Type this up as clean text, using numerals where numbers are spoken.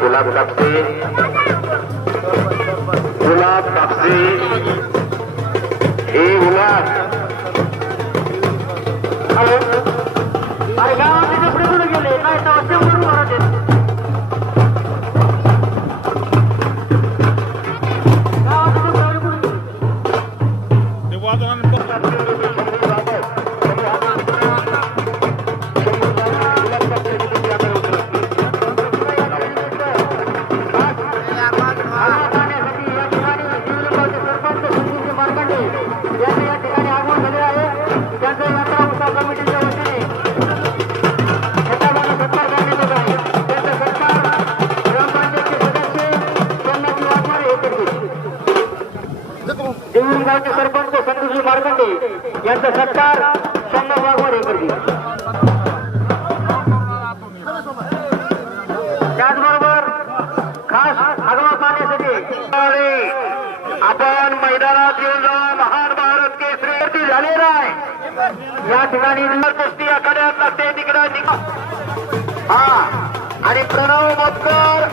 गुलाब कापसे हे गुलाब. हॅलो अरे गावात पुढे पुढे गेले काय देऊळगावचे सरपंच संतोषजी मार्कंडे यांचा सत्कार शंभर वाघमारे करतील. त्याचबरोबर खास आगमन पाहण्यासाठी आपण मैदानात येऊन जाऊन महान भारत केसरी झालेला आहे. या ठिकाणी कुस्ती आखाड्यात लागते तिकडे हा आणि प्रणव मतकर